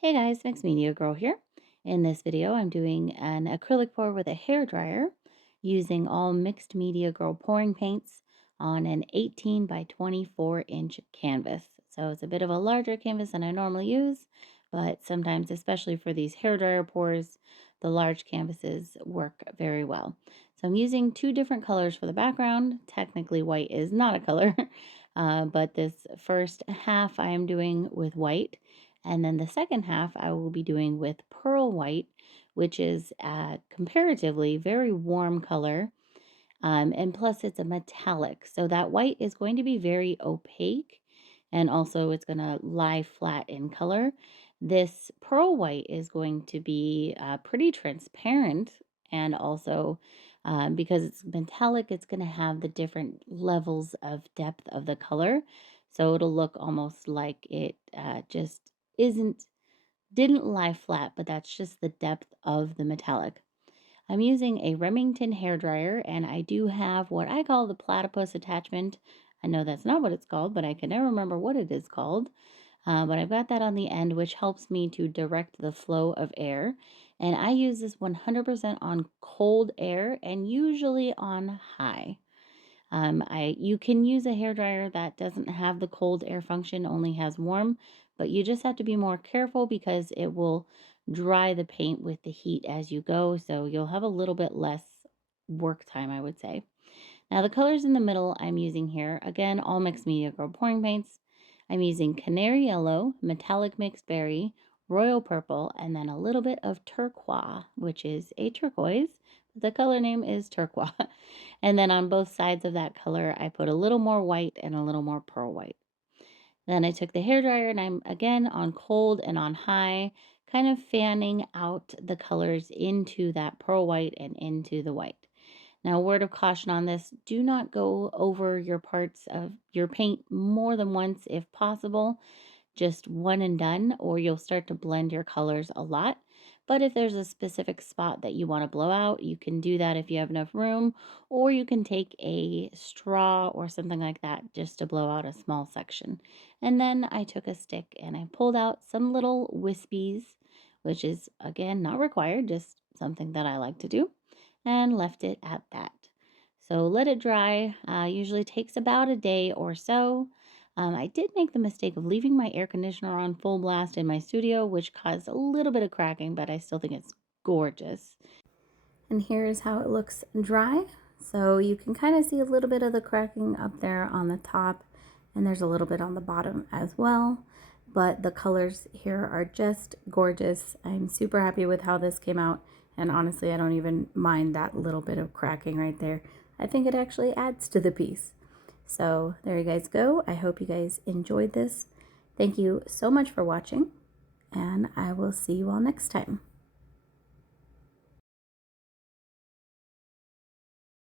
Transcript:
Hey guys, Mixed Media Girl here. In this video, I'm doing an acrylic pour with a hair dryer using all Mixed Media Girl pouring paints on an 18 by 24-inch canvas. So it's a bit of a larger canvas than I normally use, but sometimes, especially for these hair dryer pours, the large canvases work very well. So I'm using two different colors for the background. Technically, white is not a color, but this first half I am doing with white. And then the second half I will be doing with pearl white, which is a comparatively very warm color. And plus it's a metallic. So that white is going to be very opaque and also it's going to lie flat in color. This pearl white is going to be pretty transparent and also because it's metallic, it's going to have the different levels of depth of the color. So it'll look almost like it just isn't didn't lie flat, but that's just the depth of the metallic. I'm using a Remington hairdryer, and I do have what I call the platypus attachment. I know that's not what it's called, but I can never remember what it is called. But I've got that on the end, which helps me to direct the flow of air. And I use this 100% on cold air and usually on high. You can use a hair dryer that doesn't have the cold air function, only has warm, but you just have to be more careful because it will dry the paint with the heat as you go. So you'll have a little bit less work time, I would say. Now the colors in the middle I'm using here, again, all Mixed Media Girl pouring paints. I'm using canary yellow, metallic mixed berry, royal purple, and then a little bit of turquoise, which is a turquoise. The color name is turquoise. And then on both sides of that color, I put a little more white and a little more pearl white. Then I took the hairdryer and I'm again on cold and on high, kind of fanning out the colors into that pearl white and into the white. Now, word of caution on this, do not go over your parts of your paint more than once if possible. Just one and done, or you'll start to blend your colors a lot. But if there's a specific spot that you want to blow out, you can do that if you have enough room, or you can take a straw or something like that just to blow out a small section. And then I took a stick and I pulled out some little wispies, which is again not required, just something that I like to do, and left it at that. So let it dry. Usually takes about a day or so. I did make the mistake of leaving my air conditioner on full blast in my studio, which caused a little bit of cracking, but I still think it's gorgeous. And here's how it looks dry. So you can kind of see a little bit of the cracking up there on the top, and there's a little bit on the bottom as well. But the colors here are just gorgeous. I'm super happy with how this came out. And honestly, I don't even mind that little bit of cracking right there. I think it actually adds to the piece. So there you guys go. I hope you guys enjoyed this. Thank you so much for watching, and I will see you all next time.